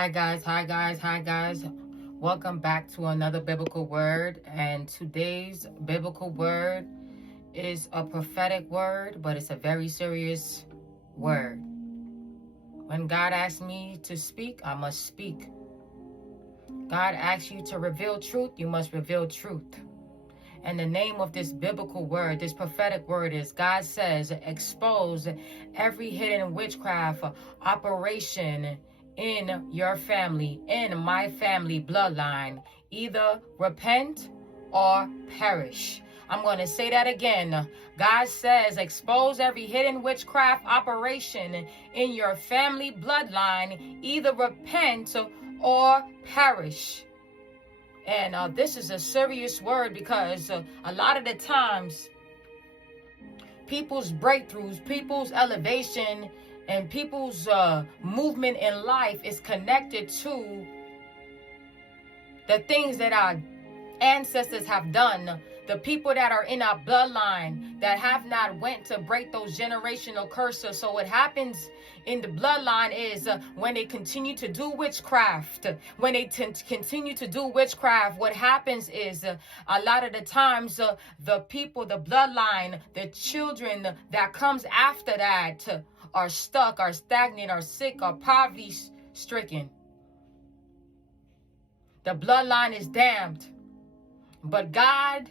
Hi guys. Welcome back to another biblical word. And today's biblical word is a prophetic word, but it's a very serious word. When God asks me to speak, I must speak. God asks you to reveal truth, you must reveal truth. And the name of this biblical word, this prophetic word is, God says, expose every hidden witchcraft operation in your family, in my family bloodline. Either repent or perish. I'm going to say that again. God says, expose every hidden witchcraft operation in your family bloodline. Either repent or perish. And this is a serious word because a lot of the times people's breakthroughs, people's elevation, and people's movement in life is connected to the things that our ancestors have done, the people that are in our bloodline that have not went to break those generational curses. So what happens in the bloodline is when they continue to do witchcraft, what happens is a lot of the times the people, the bloodline, the children that comes after that are stuck, are stagnant, are sick, are poverty stricken. The bloodline is damned. But God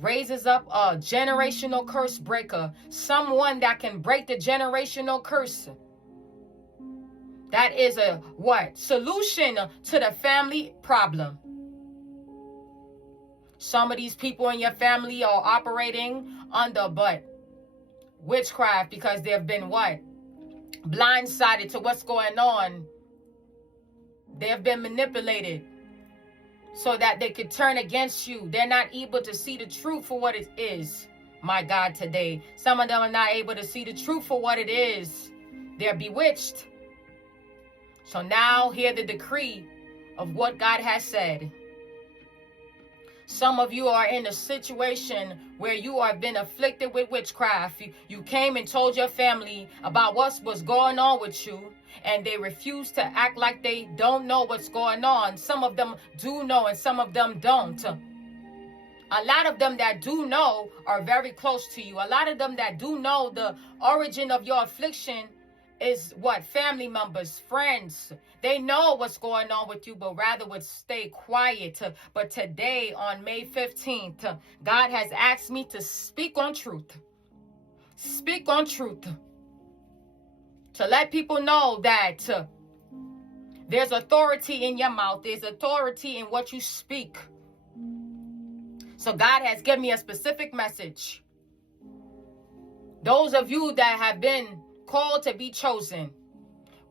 raises up a generational curse breaker, someone that can break the generational curse. That is a solution to the family problem. Some of these people in your family are operating under witchcraft because they've been blindsided to what's going on. They have been manipulated so that they could turn against you. They're not able to see the truth for what it is. My God, today, some of them are not able to see the truth for what it is. They're bewitched. So now hear the decree of what God has said. Some of you are in a situation where you have been afflicted with witchcraft. You came and told your family about what was going on with you, and they refuse to act like they don't know what's going on. Some of them do know and some of them don't. A lot of them that do know are very close to you. A lot of them that do know the origin of your affliction is family members, friends. They know what's going on with you, but rather would stay quiet. But today, on May 15th, God has asked me to speak on truth. Speak on truth. To let people know that there's authority in your mouth. There's authority in what you speak. So God has given me a specific message. Those of you that have been called to be chosen,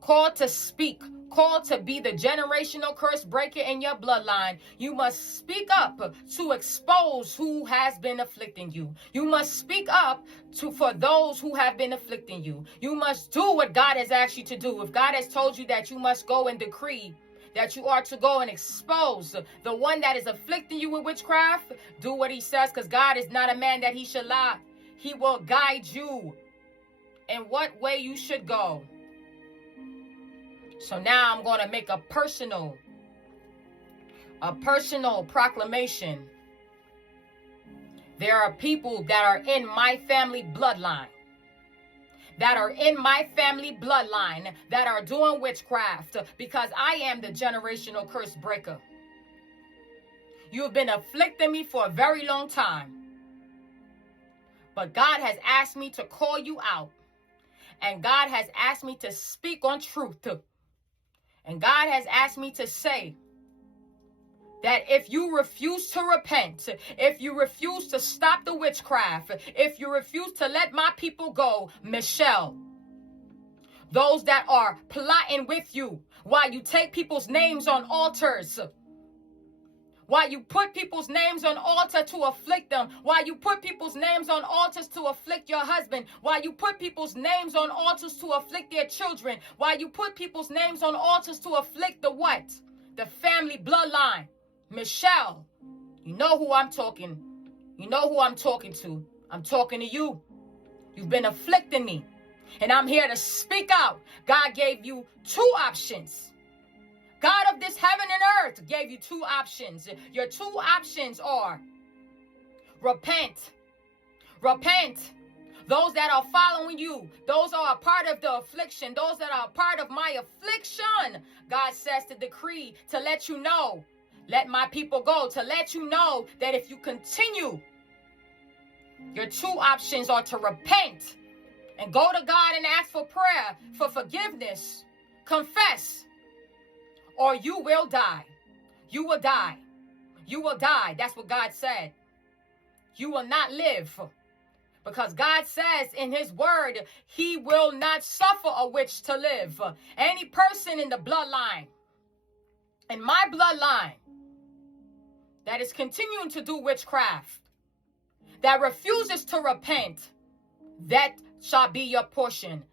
called to speak, called to be the generational curse breaker in your bloodline, you must speak up to expose who has been afflicting you. You must speak up for those who have been afflicting you. You must do what God has asked you to do. If God has told you that you must go and decree that you are to go and expose the one that is afflicting you with witchcraft, do what he says, because God is not a man that he should lie. He will guide you in what way you should go. So now I'm going to make a personal proclamation. There are people that are in my family bloodline, that are doing witchcraft, because I am the generational curse breaker. You've been afflicting me for a very long time, but God has asked me to call you out. And God has asked me to speak on truth. And God has asked me to say that if you refuse to repent, if you refuse to stop the witchcraft, if you refuse to let my people go, Michelle, those that are plotting with you while you take people's names on altars, while you put people's names on altar to afflict them, while you put people's names on altars to afflict your husband, while you put people's names on altars to afflict their children, while you put people's names on altars to afflict the family bloodline. Michelle, you know who I'm talking. You know who I'm talking to. I'm talking to you. You've been afflicting me, and I'm here to speak out. God gave you two options. God of this heaven and earth gave you two options. Your two options are repent. Repent. Those that are following you, those are a part of the affliction, those that are a part of my affliction, God says to decree, to let you know, let my people go, to let you know that if you continue, your two options are to repent and go to God and ask for prayer, for forgiveness, confess, or you will die. You will die. You will die. That's what God said. You will not live. Because God says in his word, he will not suffer a witch to live. Any person in the bloodline, in my bloodline, that is continuing to do witchcraft, that refuses to repent, that shall be your portion.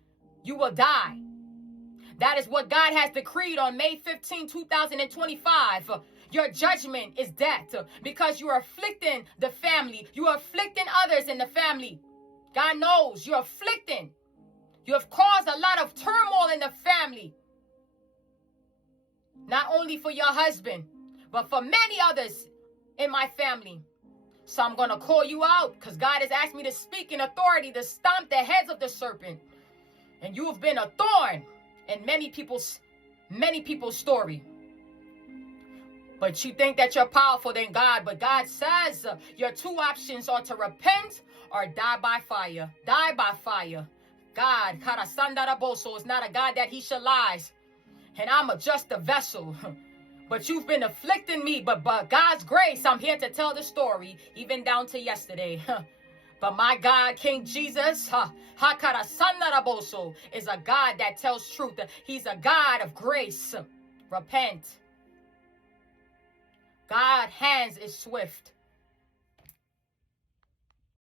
You will die. That is what God has decreed on May 15, 2025. Your judgment is death because you are afflicting the family. You are afflicting others in the family. God knows you're afflicting. You have caused a lot of turmoil in the family. Not only for your husband, but for many others in my family. So I'm going to call you out because God has asked me to speak in authority to stomp the heads of the serpent. And you have been a thorn in many people's story. But you think that you're powerful than God. But God says your two options are to repent or die by fire. Die by fire. God, Karasandaraboso, is not a God that he shall lies. And I'm just a vessel. But you've been afflicting me. But by God's grace, I'm here to tell the story, even down to yesterday. But my God, King Jesus, Hakarasandaraboso, is a God that tells truth. He's a God of grace. Repent. God's hands is swift.